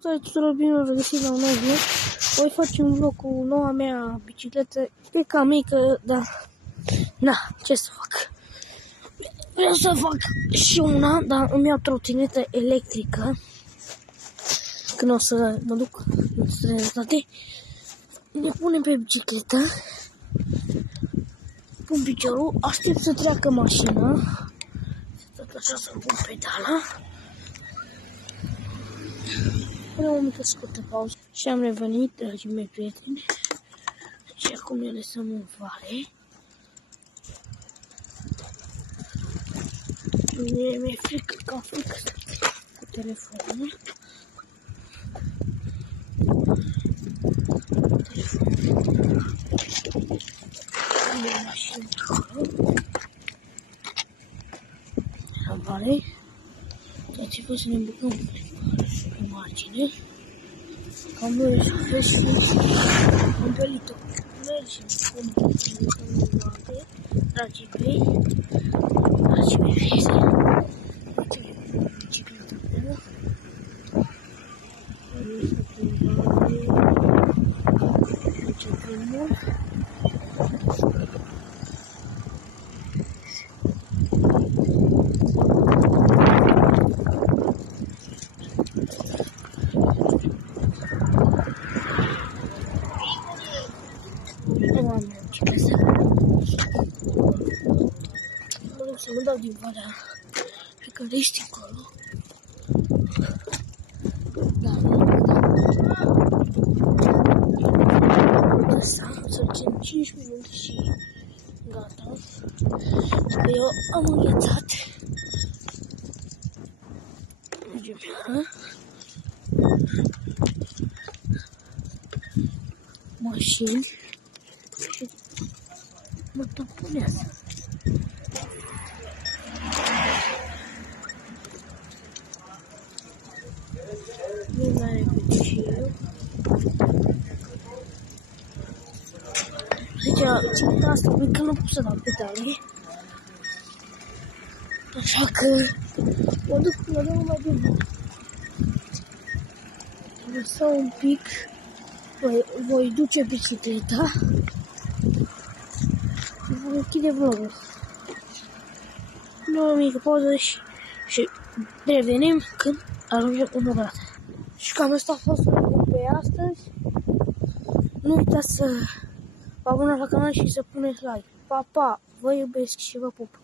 Salutare tuturor, bine v-am regăsit la un nou vlog. Voi face un vlog cu noua mea bicicletă. E cam mică, dar na, ce să fac? Vreau să fac și una, dar îmi iau trotinetă electrică. Când o să mă duc în străinătate, ne punem pe bicicletă, pun piciorul, aștept să treacă mașina, tot așa să pun pedala. Punem o mică scurtă pauză și am revenit, dragii mei prieteni. Și acum ne lăsăm în vale. Mi-e frică, ca frică cu telefonul. Am mașină acolo. La vale. Dați vă să ne bucăm pe margine. Cam noi și fresh și împălit-o. Mergem cum în vale, dragii mei. Dragii mei prieteni. Uite-mi bicicleta mea. Mergem prin vale. Mergem prin mult. Să nu dau din valea pe care ești acolo. Da, să țin 5 minute și gata. Că eu am înghețat. Mergem iară. Mașini. Și mă tamponează. Nu mai repede și eu. Deci, ținut asta, că nu pot să dau pedale. Așa că mă duc mai departe. Lăsa un pic, voi duce bicicleta și voi închide vlogul. Nu o mică pauză și revenim când ajungem în ogradă. Și cam asta a fost vlogul pe astăzi. Nu uitați să vă abonați la canal și să puneți like. Pa, pa! Vă iubesc și vă pup!